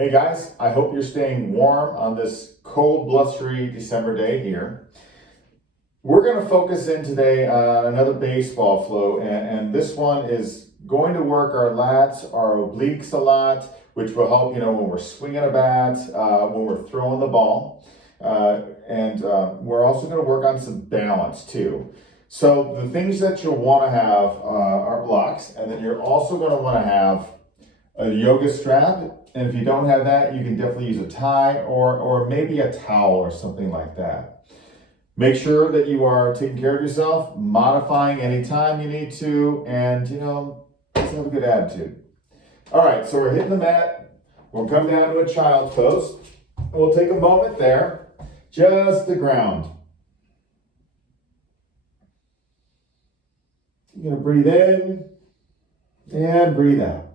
Hey guys, I hope you're staying warm on this cold, blustery December day here. We're going to focus in today on another baseball flow, and this one is going to work our lats, our obliques a lot, which will help, when we're swinging a bat, when we're throwing the ball. And we're also going to work on some balance too. So the things that you'll want to have are blocks, and then you're also going to want to have a yoga strap. And if you don't have that, you can definitely use a tie or maybe a towel or something like that. Make sure that you are taking care of yourself, modifying anytime you need to, and just have a good attitude. All right, so we're hitting the mat. We'll come down to a child's pose. We'll take a moment there, just the ground. You're gonna breathe in and breathe out.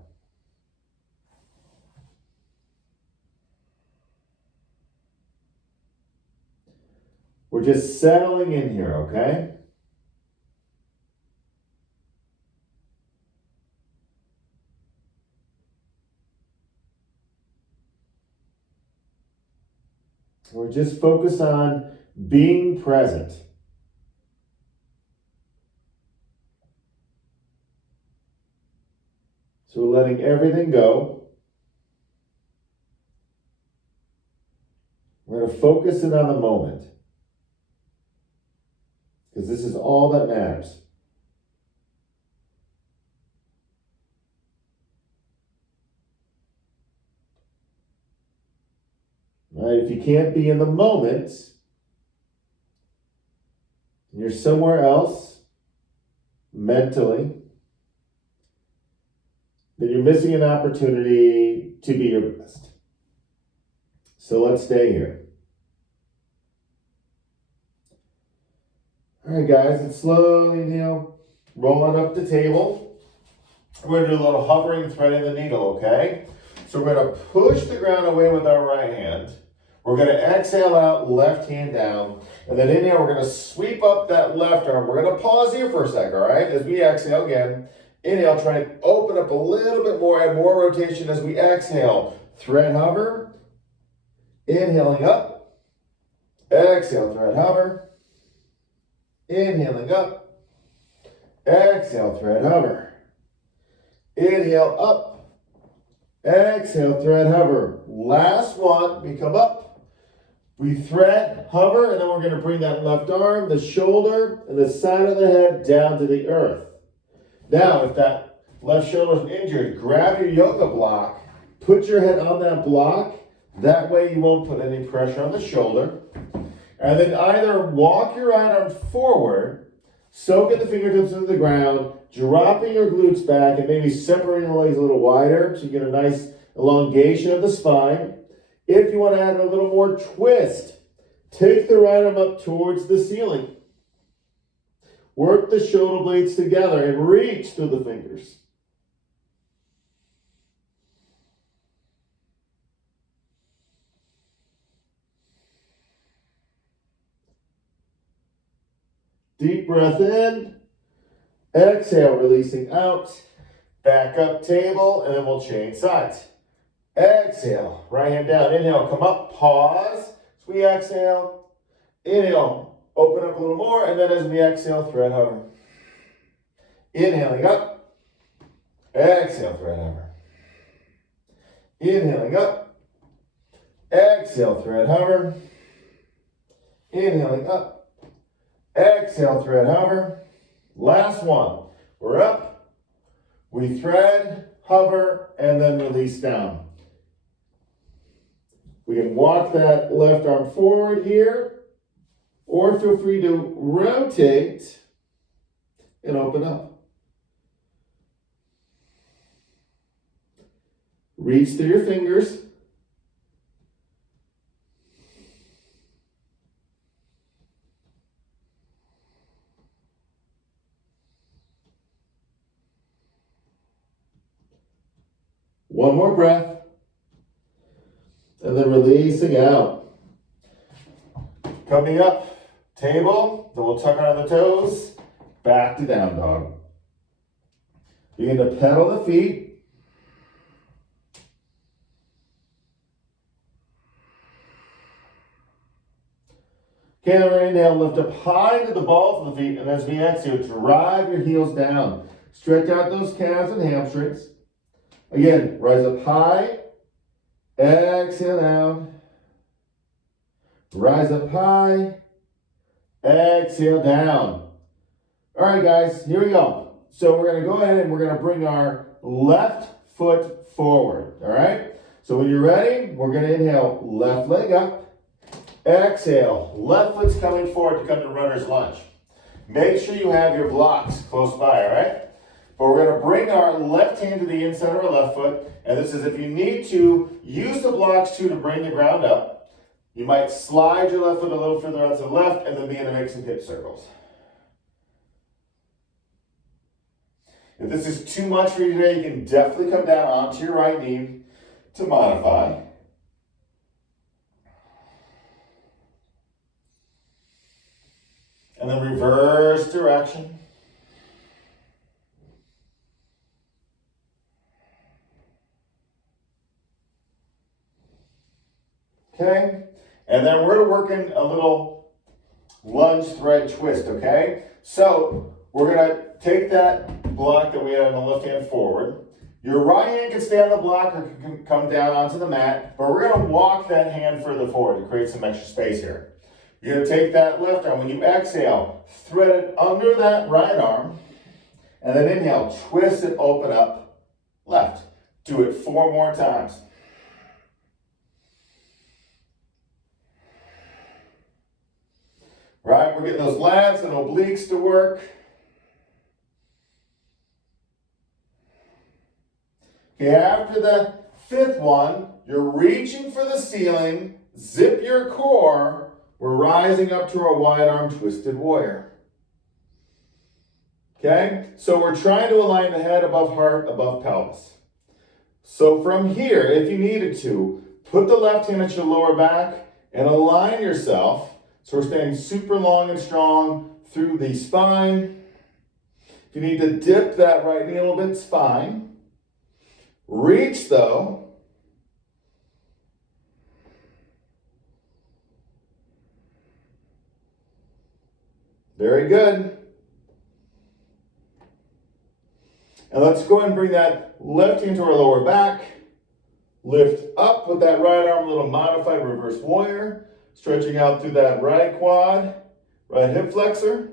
We're just settling in here, okay? We're just focused on being present. So we're letting everything go. We're going to focus in on the moment, because this is all that matters. Right? If you can't be in the moment, and you're somewhere else mentally, then you're missing an opportunity to be your best. So let's stay here. All right, guys, and slowly inhale, rolling up the table. We're going to do a little hovering, threading the needle, okay? So we're going to push the ground away with our right hand. We're going to exhale out, left hand down. And then inhale, we're going to sweep up that left arm. We're going to pause here for a second, all right? As we exhale again. Inhale, try to open up a little bit more, add more rotation as we exhale. Thread hover. Inhaling up. Exhale, thread hover. Inhaling up. Exhale, thread hover. Inhale up. Exhale, thread hover. Last one, we come up. We thread, hover, and then we're going to bring that left arm, the shoulder, and the side of the head down to the earth. Now, if that left shoulder is injured, grab your yoga block, put your head on that block. That way you won't put any pressure on the shoulder. And then either walk your right arm forward, soak in the fingertips into the ground, dropping your glutes back and maybe separating the legs a little wider so you get a nice elongation of the spine. If you want to add a little more twist, take the right arm up towards the ceiling. Work the shoulder blades together and reach through the fingers. Deep breath in. Exhale, releasing out. Back up table, and then we'll change sides. Exhale, right hand down. Inhale, come up, pause. As we exhale, inhale, open up a little more, and then as we exhale, thread hover. Inhaling up. Exhale, thread hover. Inhaling up. Exhale, thread hover. Inhaling up. Exhale, thread hover. Last one. We're up. We thread, hover, and then release down. We can walk that left arm forward here, or feel free to rotate and open up. Reach through your fingers. One more breath. And then releasing out. Coming up, table, then we'll tuck under the toes, back to down dog. Begin to pedal the feet. Okay, then we're going to inhale, lift up high into the balls of the feet, and as we exhale, drive your heels down. Stretch out those calves and hamstrings. Again, rise up high, exhale down. Rise up high, exhale down. All right, guys, here we go. So we're going to go ahead and we're going to bring our left foot forward, all right? So when you're ready, we're going to inhale, left leg up. Exhale, left foot's coming forward to come to runner's lunge. Make sure you have your blocks close by, all right? But we're going to bring our left hand to the inside of our left foot, and this is if you need to, use the blocks too to bring the ground up. You might slide your left foot a little further out to the left and then begin to make some hip circles. If this is too much for you today, you can definitely come down onto your right knee to modify. And then reverse direction. Okay, and then we're working a little lunge thread twist, okay? So we're gonna take that block that we had on the left hand forward. Your right hand can stay on the block or can come down onto the mat, but we're gonna walk that hand further forward to create some extra space here. You're going to take that left arm. When you exhale, thread it under that right arm. And then inhale, twist it, open up, left. Do it 4 more times. Right, we're getting those lats and obliques to work. Okay, after the 5th one, you're reaching for the ceiling, zip your core. We're rising up to our wide arm twisted warrior. Okay, so we're trying to align the head above heart, above pelvis. So from here, if you needed to, put the left hand at your lower back and align yourself. So we're staying super long and strong through the spine. If you need to dip that right knee a little bit, it's fine. Reach though. Very good. And let's go ahead and bring that left hand to our lower back. Lift up with that right arm, a little modified reverse warrior. Stretching out through that right quad, right hip flexor.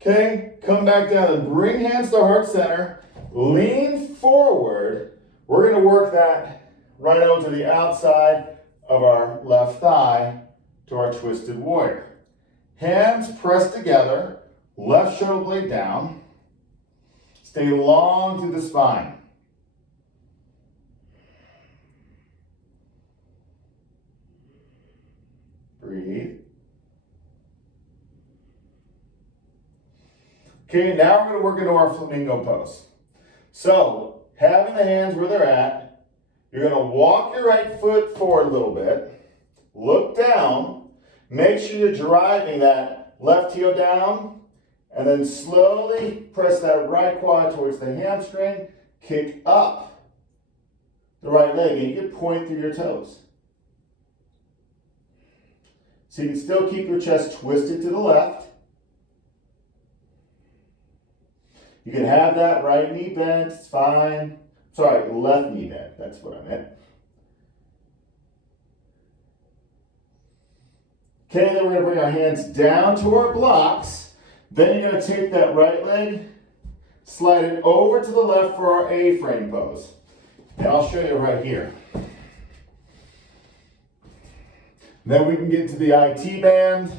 Okay, come back down and bring hands to heart center. Lean forward. We're going to work that right out to the outside of our left thigh to our twisted warrior. Hands pressed together, left shoulder blade down. Stay long through the spine. Breathe. Okay, now we're going to work into our flamingo pose. So, having the hands where they're at, you're going to walk your right foot forward a little bit, look down. Make sure you're driving that left heel down, and then slowly press that right quad towards the hamstring. Kick up the right leg, and you can point through your toes. So you can still keep your chest twisted to the left. You can have that right knee bent, it's fine. Sorry, left knee bent, that's what I meant. Okay, then we're going to bring our hands down to our blocks. Then you're going to take that right leg, slide it over to the left for our A-frame pose. And I'll show you right here. Then we can get to the IT band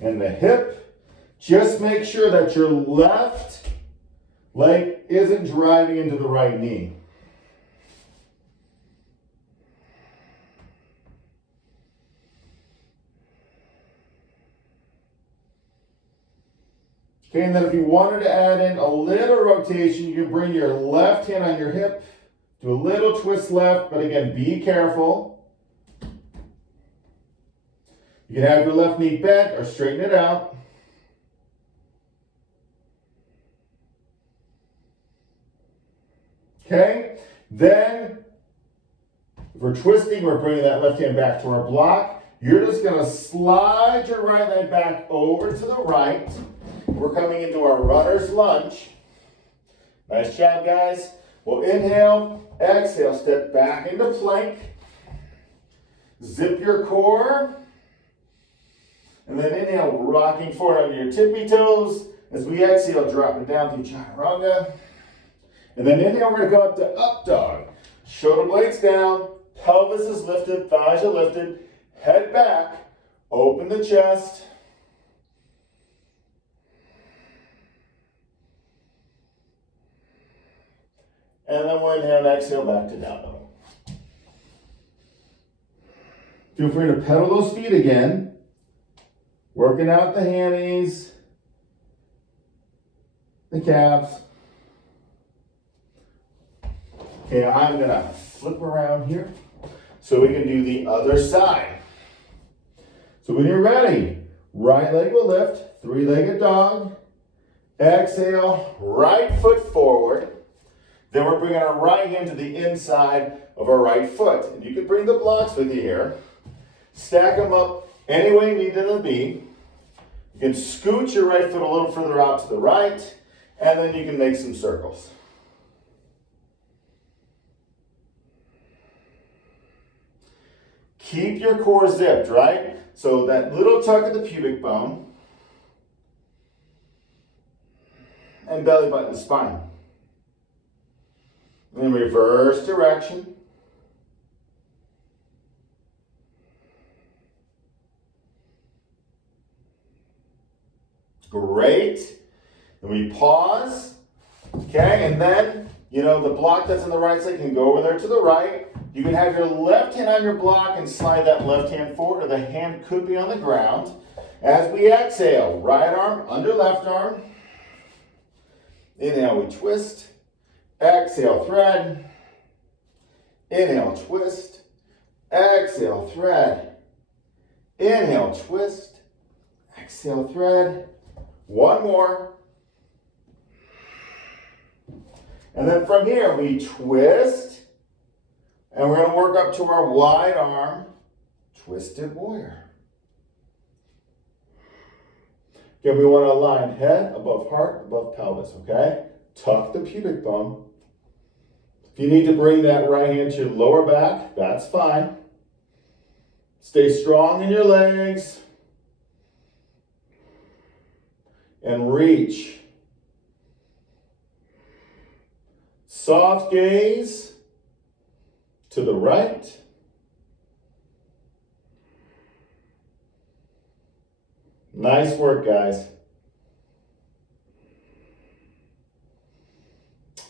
and the hip. Just make sure that your left leg isn't driving into the right knee. Okay, and then if you wanted to add in a little rotation, you can bring your left hand on your hip, do a little twist left, but again, be careful. You can have your left knee bent or straighten it out. Okay, then if we're twisting, we're bringing that left hand back to our block, You're just gonna slide your right leg back over to the right. We're coming into our runner's lunge. Nice job, guys. We'll inhale, exhale, step back into plank. Zip your core. And then inhale, rocking forward on your tippy toes. As we exhale, drop it down through chaturanga. And then inhale, we're gonna go up to up dog. Shoulder blades down, pelvis is lifted, thighs are lifted, head back, open the chest. And then we'll inhale and exhale back to down dog. Feel free to pedal those feet again. Working out the hammies, the calves. Okay, I'm gonna flip around here so we can do the other side. So when you're ready, right leg will lift, three-legged dog. Exhale, right foot forward. Then we're bringing our right hand to the inside of our right foot. And you can bring the blocks with you here. Stack them up any way you need them to be. You can scoot your right foot a little further out to the right, and then you can make some circles. Keep your core zipped, right? So that little tuck of the pubic bone and belly button spine. And then reverse direction. Great. Then we pause. Okay, and then, the block that's on the right side can go over there to the right. You can have your left hand on your block and slide that left hand forward, or the hand could be on the ground. As we exhale, right arm under left arm. Inhale, we twist. Exhale, thread. Inhale, twist. Exhale, thread. Inhale, twist. Exhale, thread. One more. And then from here, we twist. And we're going to work up to our wide arm, twisted warrior. Okay, we want to align head above heart, above pelvis, okay? Tuck the pubic bone. If you need to bring that right hand to your lower back, that's fine. Stay strong in your legs. And reach. Soft gaze to the right. Nice work, guys.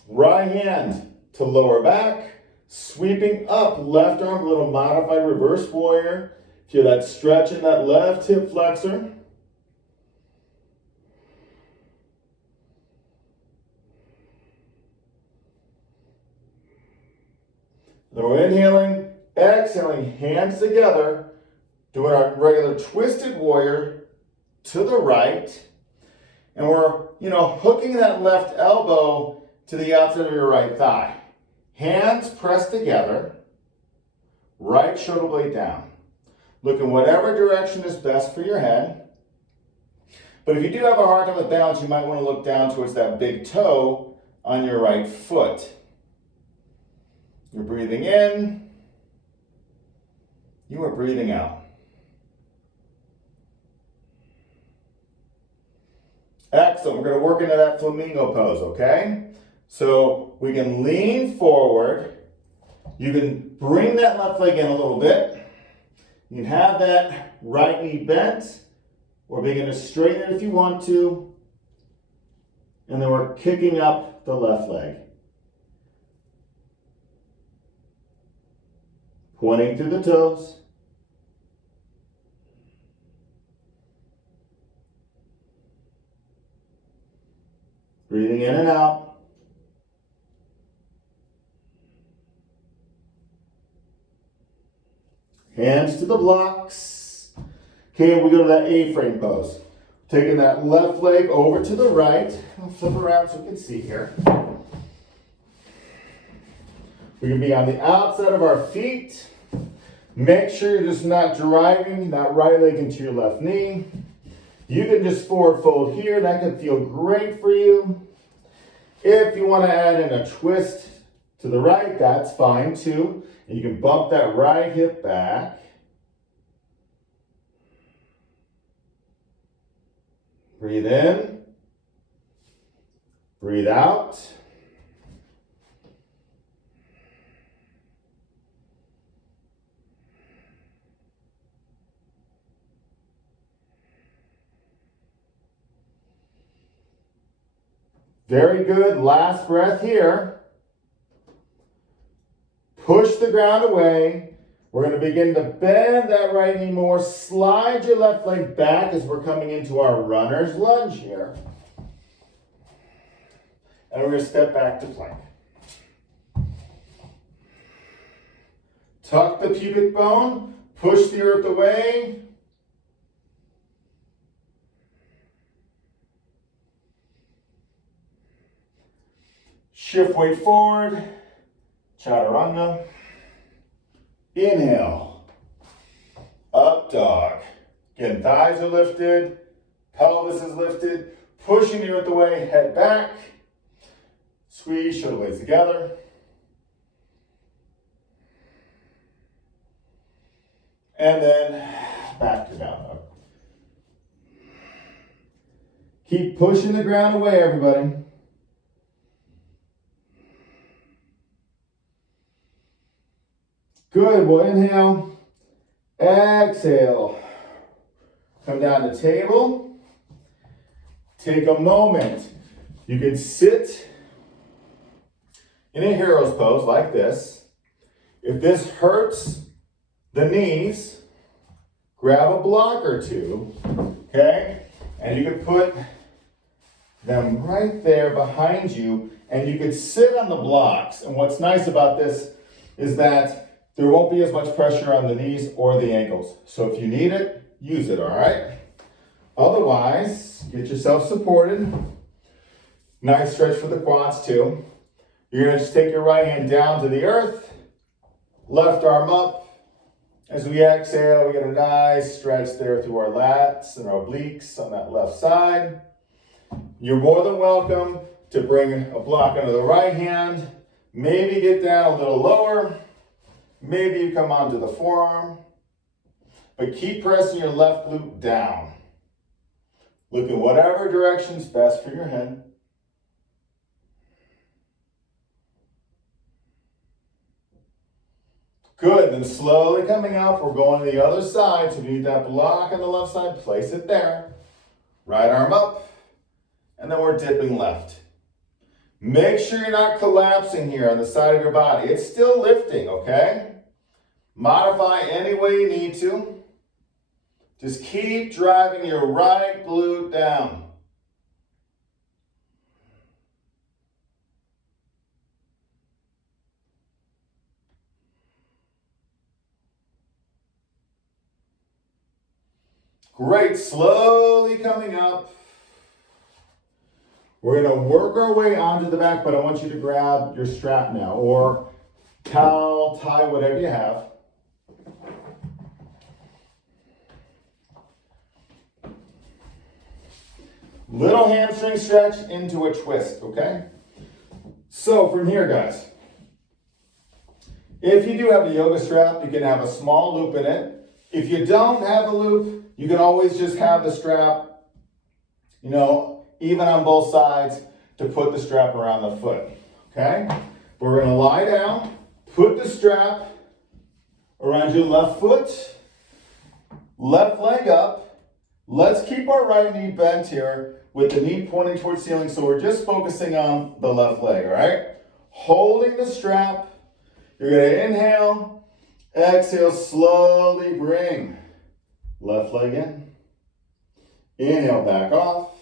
Right hand to lower back, sweeping up, left arm, a little modified reverse warrior. Feel that stretch in that left hip flexor. Then we're inhaling, exhaling, hands together, doing our regular twisted warrior to the right. And we're, hooking that left elbow to the outside of your right thigh. Hands pressed together, right shoulder blade down. Look in whatever direction is best for your head. But if you do have a hard time with balance, you might want to look down towards that big toe on your right foot. You're breathing in. You are breathing out. Excellent. We're going to work into that flamingo pose, okay? So we can lean forward. You can bring that left leg in a little bit. You can have that right knee bent, or begin to straighten it if you want to. And then we're kicking up the left leg. Pointing through the toes. Breathing in and out. Hands to the blocks. Okay, we go to that A-frame pose. Taking that left leg over to the right. I'll flip around so you can see here. We can be on the outside of our feet. Make sure you're just not driving that right leg into your left knee. You can just forward fold here. That can feel great for you. If you want to add in a twist to the right, that's fine too. And you can bump that right hip back. Breathe in. Breathe out. Very good. Last breath here. Push the ground away. We're going to begin to bend that right knee more. Slide your left leg back as we're coming into our runner's lunge here. And we're going to step back to plank. Tuck the pubic bone. Push the earth away. Shift weight forward. Chaturanga. Inhale. Up dog. Again, thighs are lifted. Pelvis is lifted. Pushing the earth away. Head back. Squeeze shoulder blades together. And then back to down dog. Keep pushing the ground away, everybody. Good, we'll inhale, exhale, come down to table, take a moment. You can sit in a hero's pose like this. If this hurts the knees, grab a block or two, okay? And you can put them right there behind you, and you can sit on the blocks. And what's nice about this is that there won't be as much pressure on the knees or the ankles. So if you need it, use it, all right? Otherwise, get yourself supported. Nice stretch for the quads too. You're gonna just take your right hand down to the earth, left arm up. As we exhale, we get a nice stretch there through our lats and our obliques on that left side. You're more than welcome to bring a block under the right hand. Maybe get down a little lower. Maybe you come onto the forearm, but keep pressing your left glute down. Look in whatever direction's best for your head. Good, then slowly coming up, we're going to the other side. So if you need that block on the left side, place it there. Right arm up, and then we're dipping left. Make sure you're not collapsing here on the side of your body. It's still lifting, okay? Modify any way you need to. Just keep driving your right glute down. Great, slowly coming up. We're gonna work our way onto the back, but I want you to grab your strap now, or towel, tie, whatever you have. Little hamstring stretch into a twist, okay? So from here, guys, if you do have a yoga strap, you can have a small loop in it. If you don't have a loop, you can always just have the strap, even on both sides to put the strap around the foot, okay? We're gonna lie down, put the strap around your left foot, left leg up. Let's keep our right knee bent here with the knee pointing towards the ceiling, so we're just focusing on the left leg, all right? Holding the strap, you're gonna inhale, exhale, slowly bring left leg in. Inhale, back off.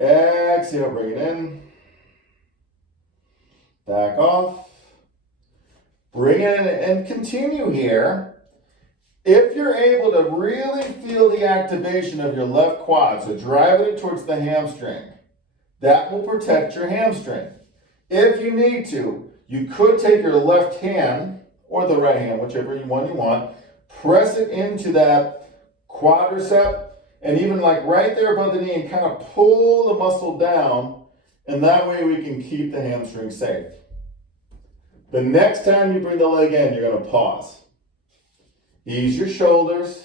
Exhale, bring it in. Back off. Bring it in and continue here. If you're able to really feel the activation of your left quad, so driving it towards the hamstring, that will protect your hamstring. If you need to, you could take your left hand, or the right hand, whichever one you want. Press it into that quadricep and even like right there above the knee and kind of pull the muscle down, and that way we can keep the hamstring safe. The next time you bring the leg in, you're going to pause. Ease your shoulders.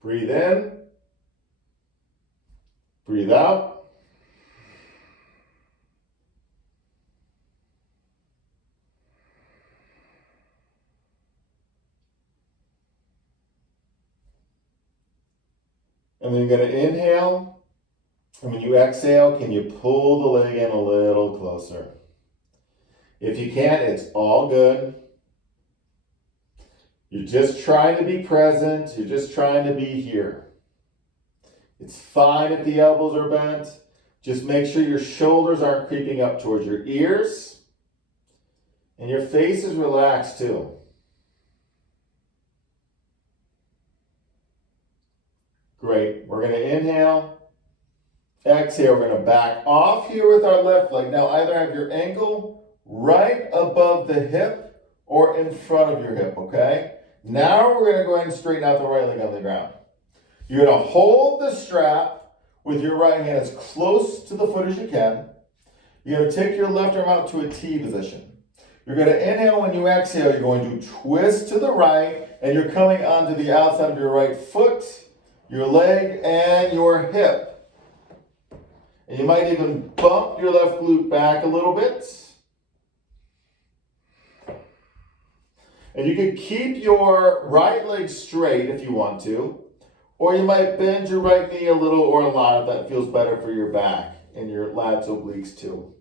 Breathe in. Breathe out. And then you're going to inhale. And when you exhale, can you pull the leg in a little closer? If you can't, it's all good. You're just trying to be present. You're just trying to be here. It's fine if the elbows are bent. Just make sure your shoulders aren't creeping up towards your ears. And your face is relaxed too. Great. We're going to inhale. Exhale. We're going to back off here with our left leg. Now either have your ankle right above the hip or in front of your hip, okay? Now we're going to go ahead and straighten out the right leg on the ground. You're going to hold the strap with your right hand as close to the foot as you can. You're going to take your left arm out to a T position. You're going to inhale. When you exhale, you're going to twist to the right, and you're coming onto the outside of your right foot, your leg, and your hip. And you might even bump your left glute back a little bit. And you can keep your right leg straight if you want to, or you might bend your right knee a little or a lot if that feels better for your back and your lats obliques too.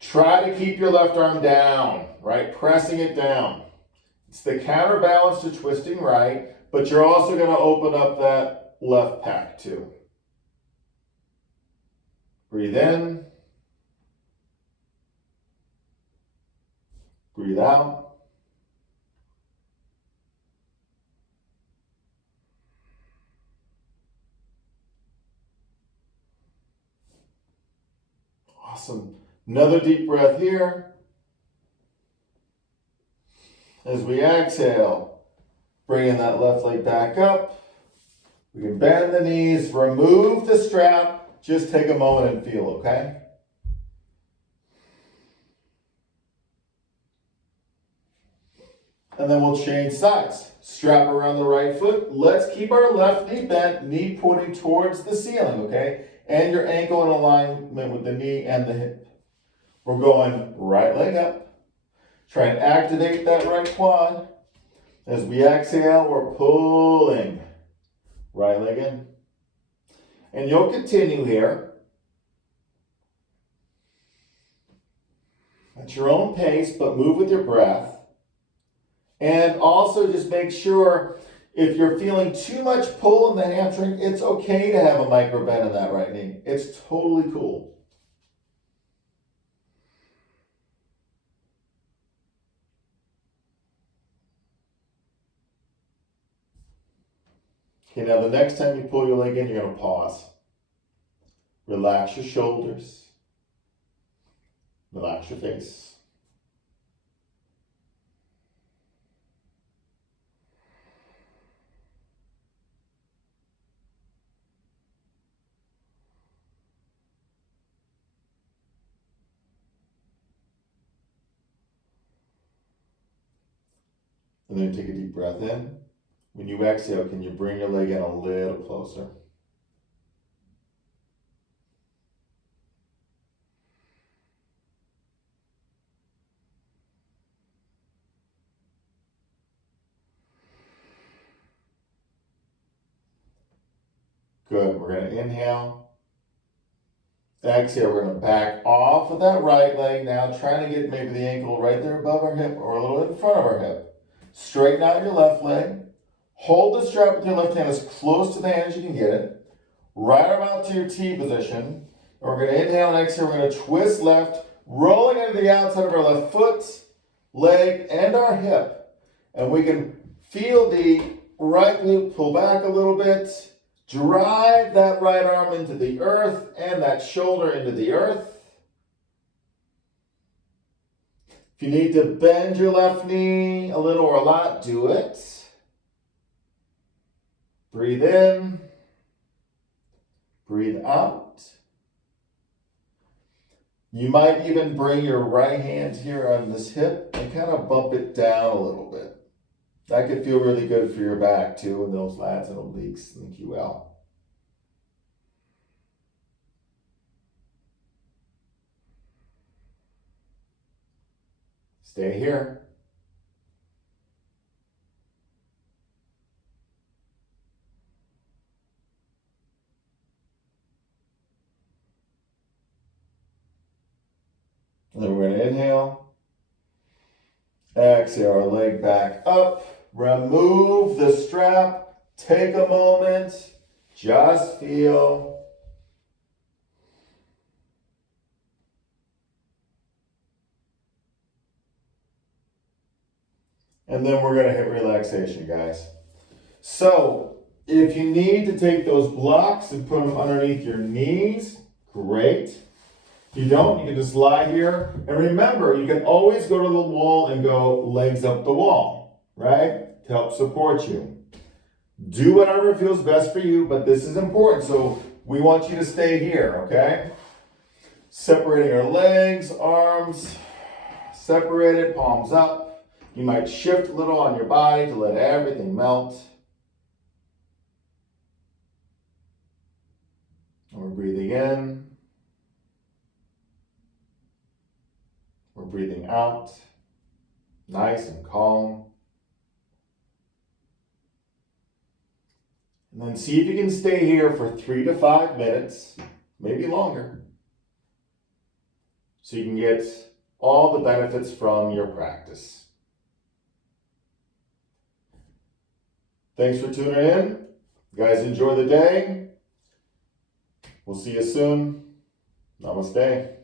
Try to keep your left arm down, right? Pressing it down. It's the counterbalance to twisting right, but you're also going to open up that left pec too. Breathe in. Breathe out. Awesome. Another deep breath here. As we exhale, bringing that left leg back up. We can bend the knees, remove the strap. Just take a moment and feel, okay? And then we'll change sides. Strap around the right foot. Let's keep our left knee bent, knee pointing towards the ceiling, okay? And your ankle in alignment with the knee and the hip. We're going right leg up. Try and activate that right quad. As we exhale, we're pulling right leg in. And you'll continue here at your own pace, but move with your breath. And also just make sure if you're feeling too much pull in the hamstring, it's okay to have a micro bend in that right knee. It's totally cool. Okay, now the next time you pull your leg in, you're going to pause. Relax your shoulders. Relax your face. And then take a deep breath in. When you exhale, can you bring your leg in a little closer? Good. We're going to inhale. Exhale. We're going to back off with that right leg now, trying to get maybe the ankle right there above our hip or a little in front of our hip. Straighten out your left leg. Hold the strap with your left hand as close to the hand as you can get it. Right arm out to your T position. And we're going to inhale and exhale. We're going to twist left, rolling into the outside of our left foot, leg, and our hip. And we can feel the right glute pull back a little bit. Drive that right arm into the earth and that shoulder into the earth. If you need to bend your left knee a little or a lot, do it. Breathe in. Breathe out. You might even bring your right hand here on this hip and kind of bump it down a little bit. That could feel really good for your back too, and those lats and obliques in the QL. Stay here. And then we're going to inhale. Exhale our leg back up. Remove the strap. Take a moment. Just feel. And then we're going to hit relaxation, guys. So, if you need to take those blocks and put them underneath your knees, great. If you don't, you can just lie here. And remember, you can always go to the wall and go legs up the wall, right? To help support you. Do whatever feels best for you, but this is important. So we want you to stay here, okay? Separating our legs, arms, separated, palms up. You might shift a little on your body to let everything melt. And we're breathing in. We're breathing out. Nice and calm. And then see if you can stay here for 3 to 5 minutes, maybe longer, so you can get all the benefits from your practice. Thanks for tuning in. You guys enjoy the day. We'll see you soon. Namaste.